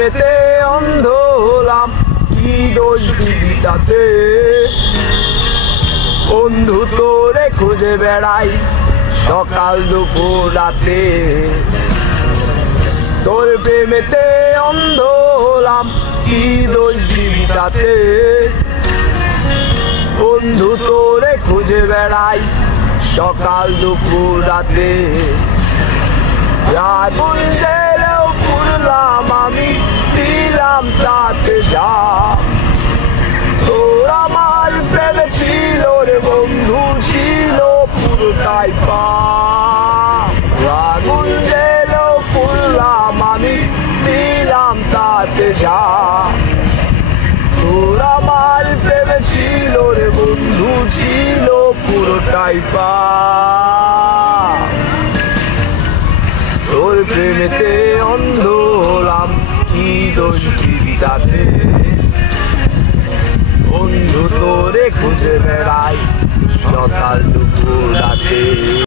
প্রেমেতে অন্ধ হলাম, কি দোষ দিবি তাতে? বন্ধু তোরে খুঁজে বেড়াই সকাল দুপুর রাতে। তোর প্রেমেতে অন্ধ হলাম, কি দোষ দিবি তাতে? বন্ধু তোরে খুঁজে বেড়াই সকাল দুপুর রাতে। আগুন জেলেও পুরলাম আমি, দিলাম তাতে যা। তোর আমার প্রেমে ছিল রে বন্ধু, ছিল পুরোটাই পাপ। আগুন জেলেও পুরলাম আমি, দিলাম তাতে যা। তোর আমার প্রেমে ছিল রে বন্ধু, ছিল পুরোটাই পাপ। তোর প্রেমেতে অন্ধ হলাম, কি দোষ দিবি তাতে? বন্ধু তোরে খুঁজে বেড়াই সকাল দুপুর রাতে।